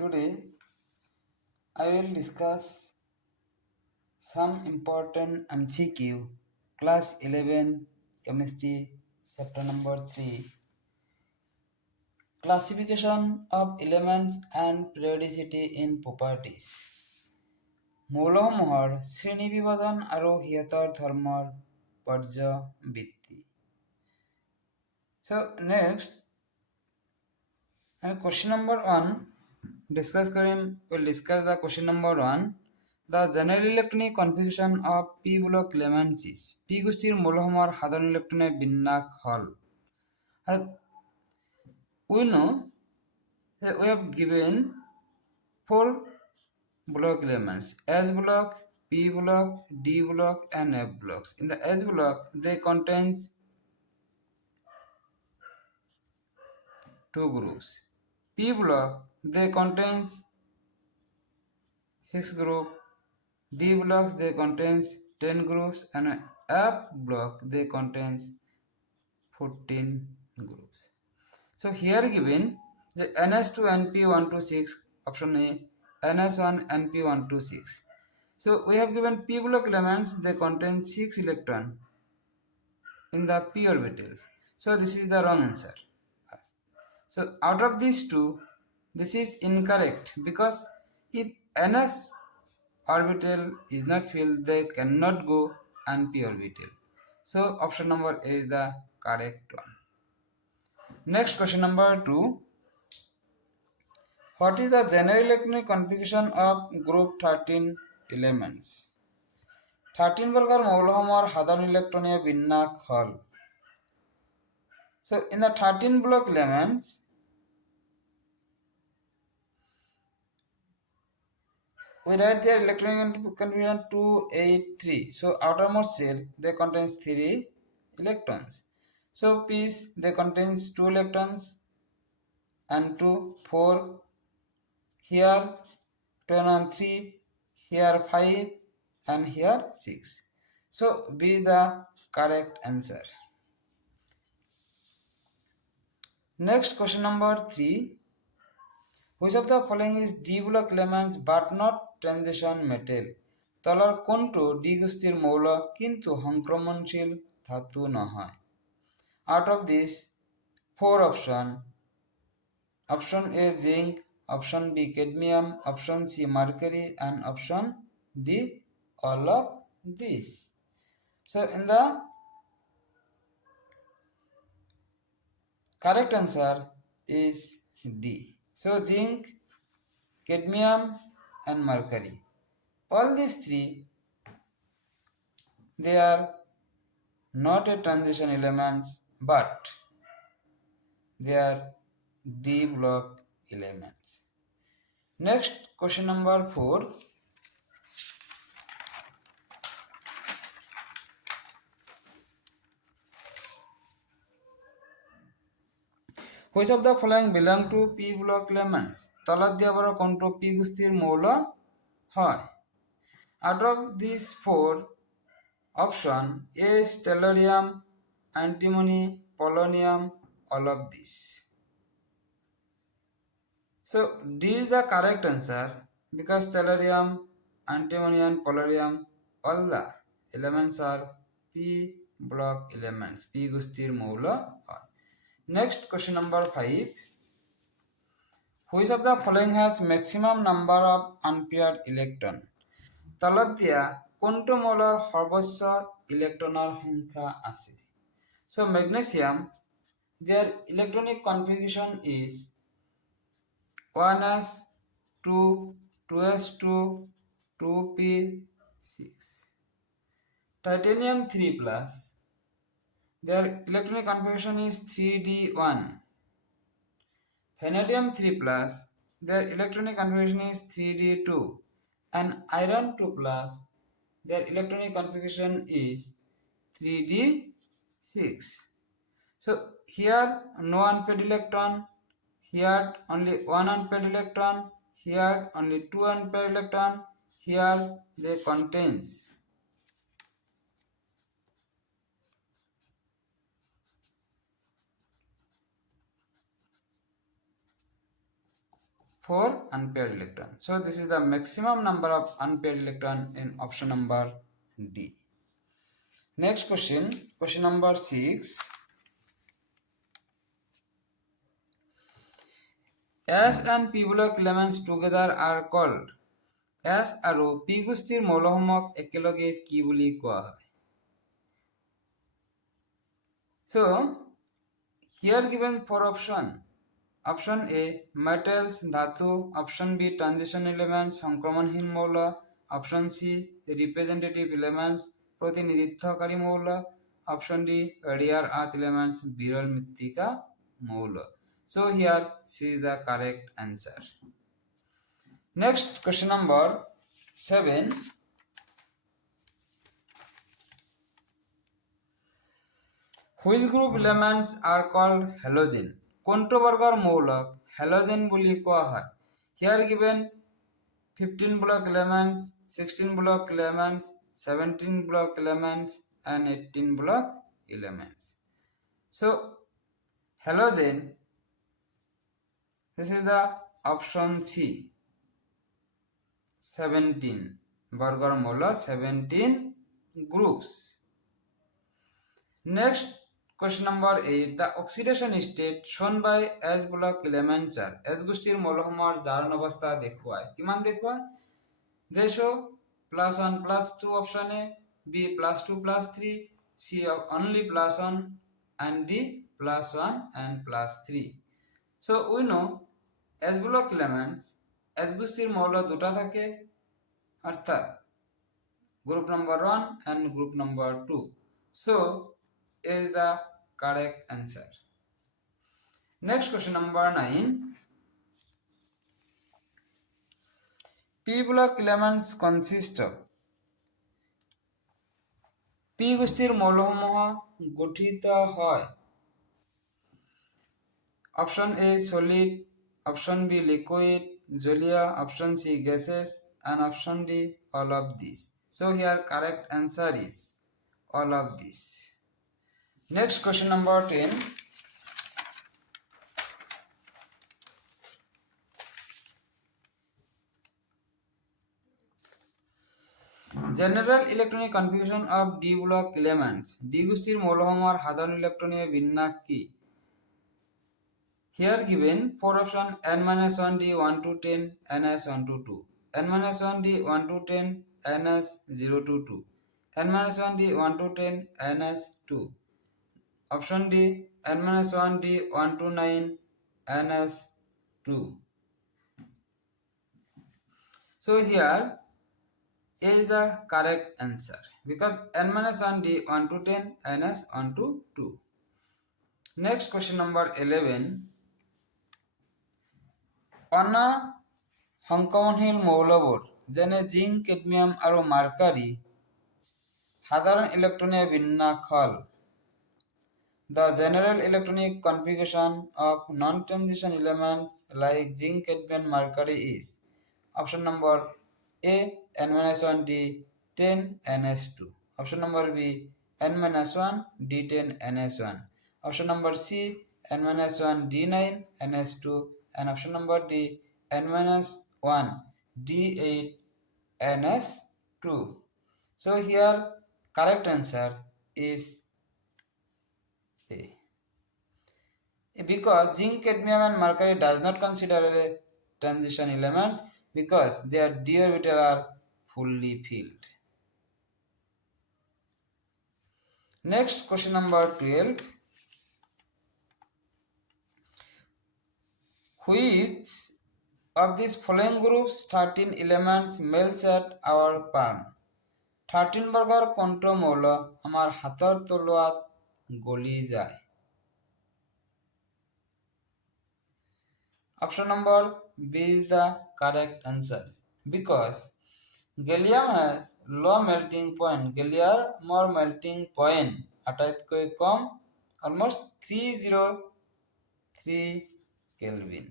Today I will discuss some important MCQ class 11 chemistry chapter number 3 classification of elements and periodicity in properties মৌলসমূহৰ শ্ৰেণীবিভাজন আৰু সিহঁতৰ ধৰ্মৰ পৰ্যায়বৃত্তি So next question number 1 we'll discuss the question number 1 The general electronic configuration of p block elements is p গোষ্ঠীৰ মৌলসমূহৰ সাধাৰণ ইলেক্ট্ৰনৰ বিন্যাস হল We know that we have given 4 block elements S block, P block, D block and F blocks. In the S block they contains 2 groups. P block they contains 6 groups. D blocks they contains 10 groups and F block they contains 14 groups. So here given the NS2 NP126 option A, NS1 NP126. So we have given p block elements they contain 6 electron in the p orbitals. So this is the wrong answer. So out of these two, this is incorrect because if NS orbital is not filled, they cannot go on p orbital. So option number A is the correct one. Next question number 2. What is the general electronic configuration of group 13 elements? 13 বর্গৰ মৌলসমূহৰ সাধাৰণ ইলেক্ট্ৰনীয় বিন্যাস হল So in the 13 block elements we write their electronic configuration 283. So outermost shell they contains 3 electrons. So P's they contains 2 electrons and 2 4 here 2 and 3 here 5 and here 6. So B is the correct answer. Next question number 3. Which of the following is D block elements but not transition metal? তলৰ কোনটো D গোষ্ঠীৰ মৌল কিন্তু সংক্ৰমণশীল ধাতু নহয়? Out of this 4 option A zinc, option B cadmium, option C mercury and option D all of these. So in the correct answer is D. So zinc, cadmium and mercury. All these three they are not a transition elements but they are D block elements. Next question number 4. Which of the following belong to p block elements? তলত দিয়া বড় কোনটো p গোষ্ঠীৰ মৌল হয়? Out of these 4 option A is tellurium, antimony, polonium, all of these. So D is the correct answer because tellurium, antimony and polonium all the elements are p block elements. p গোষ্ঠীর মৌল হয়. Next question number 5. Which of the following has maximum number of unpaired electron? তলত দিয়া কোনটো মৌলৰ সৰ্বোচ্চ ইলেক্ট্ৰনৰ সংখ্যা আছে? So magnesium their electronic configuration is 1s 2 2s2 2p6. Titanium 3 plus their electronic configuration is 3d1. Vanadium 3 plus their electronic configuration is 3d2 and iron 2 plus their electronic configuration is 3d6. So here no unpaired electron, here only one unpaired electron, here only two unpaired electron, here they contains 4 4 unpaired electron. So this is the maximum number of unpaired electron in option number D. Next question, question number 6. S and P block elements together are called S আৰু P গোষ্ঠীৰ মৌলসমূহক একেলগে কি বুলি কোৱা হয়? So here given 4 option. Option A metals ধাতু, option B transition elements সংক্রমণহীন মৌল, option C representative elements প্রতিনিধিত্বকারী মৌল, option D rare earth elements বিরল মৃত্তিকা মৌল. So here C is the correct answer. Next question number 7. Which group elements are called halogen? কোনটো বর্গৰ মৌলক halogen বুলি কোৱা হয়? Here given 15 block elements, 16 block elements, 17 block elements and 18 block elements. So halogen, this is the option C, 17 বর্গৰ মৌল 17 groups. Next question number 8. The oxidation state shown by S block elements are S গোষ্ঠীৰ মৌলসমূহৰ জাৰণ অৱস্থা দেখুৱায়. কিমান দেখুৱায়? They show +1 +2 option A, B +2 +3, C only +1 and D +1 and +3. So we know S block elements S গোষ্ঠীর মৌল দুটা থাকে, অর্থাৎ group number 1 and group number 2. So is the correct answer. Next question number 9. P block elements consist of P গোষ্ঠীৰ মৌলসমূহ গঠিত হয়. Option A solid, option B liquid, জলীয়, option C gases and option D all of these. So here correct answer is all of these. Next question number 10. General electronic configuration of D block elements. D গোষ্ঠীৰ মৌলসমূহৰ সাধাৰণ ইলেক্ট্ৰনীয় বিন্যাস কি? Here given 4 option n-1 D 1 to 10 ns 1 to 2, n-1 D 1 to 10 ns 0 to 2, n-1 D 1 to 10 ns 2, option D n-1 D 1 to 9 ns 2. So here is the correct answer because n-1 D 1 to 10 ns 1 to 2. Next question number 11. অনা সংক্ৰমণশীল মৌলবোৰ যেনে zinc, cadmium আৰু মাৰ্কাৰী সাধাৰণ ইলেক্ট্ৰনীয় বিন্যাস হ'ল The general electronic configuration of non-transition elements like zinc, cadmium, mercury is option number A n-1 D 10 ns2, option number B n-1 D10 ns1, option number C n-1 D9 ns2 and option number D n-1 D8 ns2. So here correct answer is A. Because zinc, cadmium and mercury does not consider a transition elements because their d orbital are fully filled. Next question number 12. Which of these following groups 13 elements melts at our palm? 13 বৰ্গৰ কোনটো মৌল আমাৰ হাতৰ তলুৱাত গলি যায়? Option number B is the correct answer because gallium has low melting point. gallium melting point আটাইতকৈ কম almost 303 Kelvin.